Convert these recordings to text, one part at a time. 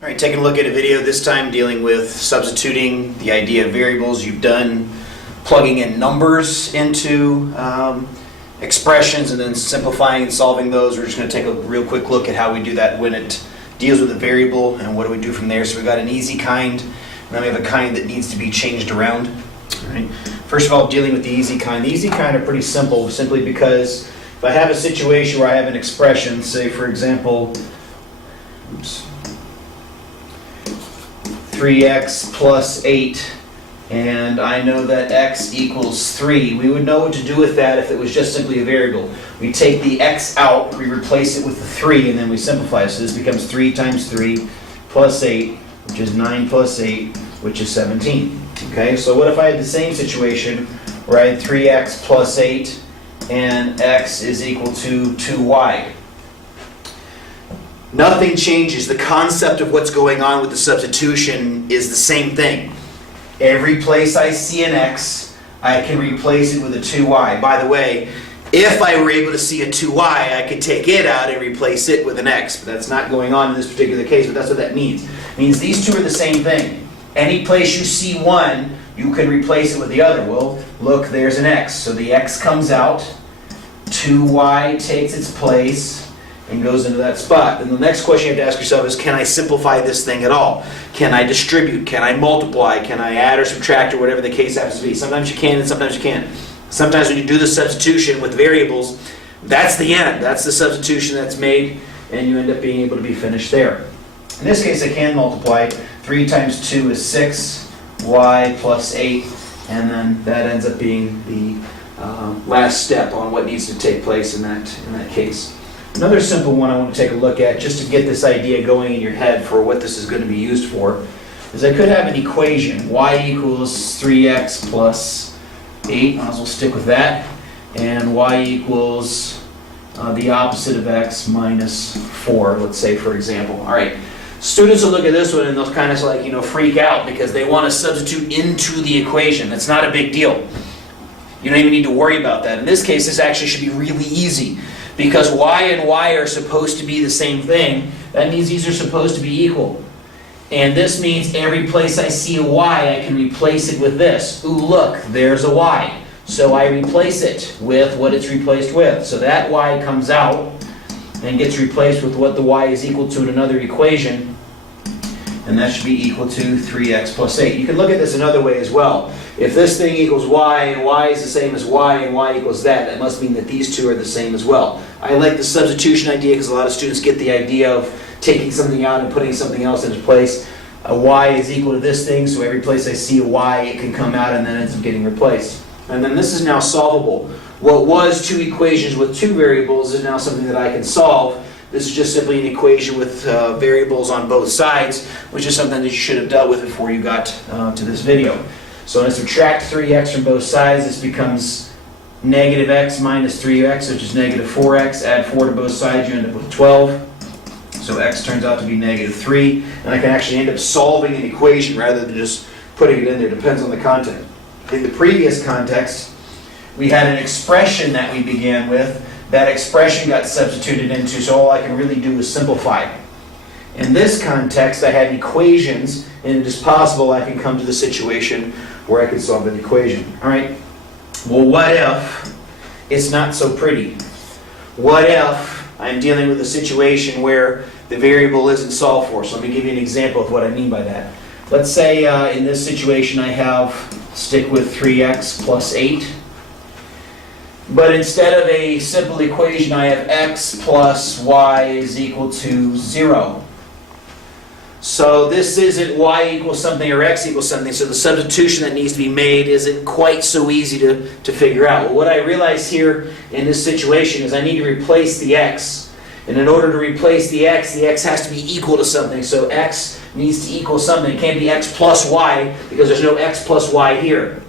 All right, taking a look at a video this time dealing with substituting the idea of variables. You've done plugging in numbers into expressions and then simplifying and solving those. We're just going to take a real quick look at how we do that when it deals with a variable and what do we do from there. So we've got an easy kind, and then we have a kind that needs to be changed around. All right. First of all, dealing with the easy kind. The easy kind are pretty simple, simply because if I have a situation where I have an expression, say for example, 3x plus 8, and I know that x equals 3. We would know what to do with that if it was just simply a variable. We take the x out, we replace it with the 3, and then we simplify. So this becomes 3 times 3 plus 8, which is 9 plus 8, which is 17. Okay, so what if I had the same situation where I had 3x plus 8 and x is equal to 2y? Nothing changes. The concept of what's going on with the substitution is the same thing. Every place I see an x, I can replace it with a 2y. By the way, if I were able to see a 2y, I could take it out and replace it with an x. But that's not going on in this particular case, but that's what that means. It means these two are the same thing. Any place you see one, you can replace it with the other. Well, look, there's an x. So the x comes out, 2y takes its place, and goes into that spot. And the next question you have to ask yourself is, can I simplify this thing at all? Can I distribute? Can I multiply? Can I add or subtract, or whatever the case happens to be? Sometimes you can and sometimes you can't. Sometimes when you do the substitution with variables, that's the end. That's the substitution that's made, and you end up being able to be finished there. In this case, I can multiply. 3 times 2 is 6, y plus 8, and then that ends up being the last step on what needs to take place in that case. Another simple one I want to take a look at, just to get this idea going in your head for what this is going to be used for, is I could have an equation, y equals 3x plus 8, might as well stick with that, and y equals the opposite of x minus 4, let's say, for example. All right, students will look at this one and they'll kind of freak out because they want to substitute into the equation. That's not a big deal. You don't even need to worry about that. In this case, this actually should be really easy, because y and y are supposed to be the same thing. That means these are supposed to be equal. And this means every place I see a y, I can replace it with this. Ooh, look, there's a y. So I replace it with what it's replaced with. So that y comes out and gets replaced with what the y is equal to in another equation. And that should be equal to 3x plus 8. You can look at this another way as well. If this thing equals y and y is the same as y and y equals that must mean that these two are the same as well. I like the substitution idea because a lot of students get the idea of taking something out and putting something else into place. A y is equal to this thing, so every place I see a y, it can come out and then ends up getting replaced. And then this is now solvable. What was two equations with two variables is now something that I can solve. This is just simply an equation with variables on both sides, which is something that you should have dealt with before you got to this video. So when I subtract 3x from both sides, this becomes negative x minus 3x, which is negative 4x. Add 4 to both sides, you end up with 12. So x turns out to be negative 3. And I can actually end up solving an equation rather than just putting it in there. Depends on the content. In the previous context, we had an expression that we began with. That expression got substituted into, so all I can really do is simplify. In this context, I had equations, and it is possible I can come to the situation where I can solve an equation. All right. Well, what if it's not so pretty? What if I'm dealing with a situation where the variable isn't solved for? So let me give you an example of what I mean by that. Let's say in this situation I have, stick with 3x plus 8. But instead of a simple equation, I have x plus y is equal to 0. So this isn't y equals something or x equals something, so the substitution that needs to be made isn't quite so easy to figure out. Well, what I realize here in this situation is I need to replace the x. And in order to replace the x has to be equal to something. So x needs to equal something. It can't be x plus y because there's no x plus y here.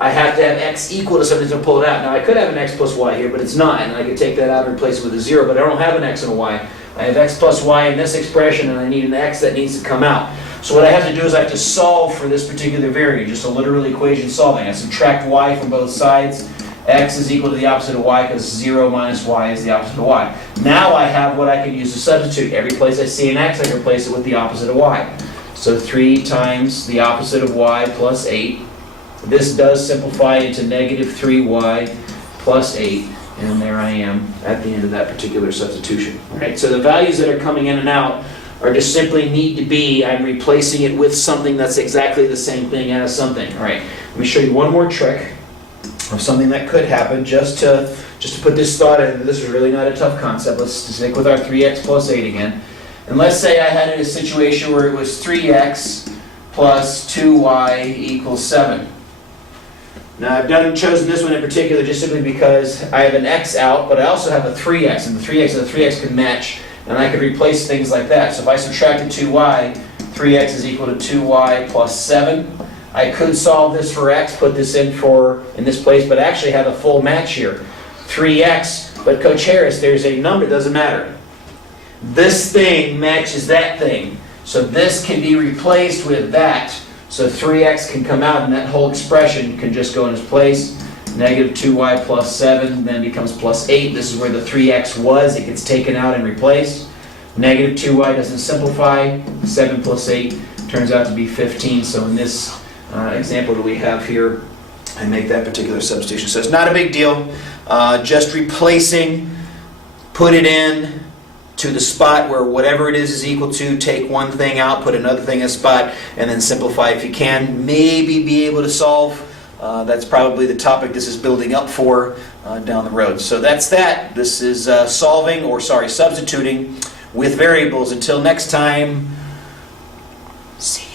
I have to have x equal to something to pull it out. Now I could have an x plus y here, but it's not, and I could take that out and replace it with a 0, but I don't have an x and a y. I have x plus y in this expression, and I need an x that needs to come out. So what I have to do is I have to solve for this particular variable, just a literal equation solving. I subtract y from both sides, x is equal to the opposite of y because 0 minus y is the opposite of y. Now I have what I can use to substitute. Every place I see an x, I can replace it with the opposite of y. So 3 times the opposite of y plus 8. This does simplify into negative 3y plus 8. And there I am at the end of that particular substitution. All right, so the values that are coming in and out are just simply need to be, I'm replacing it with something that's exactly the same thing as something. All right, let me show you one more trick of something that could happen just to put this thought in. This is really not a tough concept. Let's stick with our 3x plus 8 again. And let's say I had a situation where it was 3x plus 2y equals 7. Now I've chosen this one in particular just simply because I have an x out, but I also have a 3x, and the 3x and the 3x can match, and I could replace things like that. So if I subtracted 2y, 3x is equal to 2y plus 7. I could solve this for x, put this in this place, but actually have a full match here. 3x, but Coach Harris, there's a number, it doesn't matter. This thing matches that thing. So this can be replaced with that. So 3x can come out and that whole expression can just go in its place. Negative 2y plus 7 then becomes plus 8. This is where the 3x was. It gets taken out and replaced. Negative 2y doesn't simplify. 7 plus 8 turns out to be 15. So in this example that we have here, I make that particular substitution. So it's not a big deal. Just replacing, put it in to the spot where whatever it is equal to, take one thing out, put another thing in a spot, and then simplify if you can. Maybe be able to solve. That's probably the topic this is building up for down the road. So that's that. This is substituting with variables. Until next time, see you.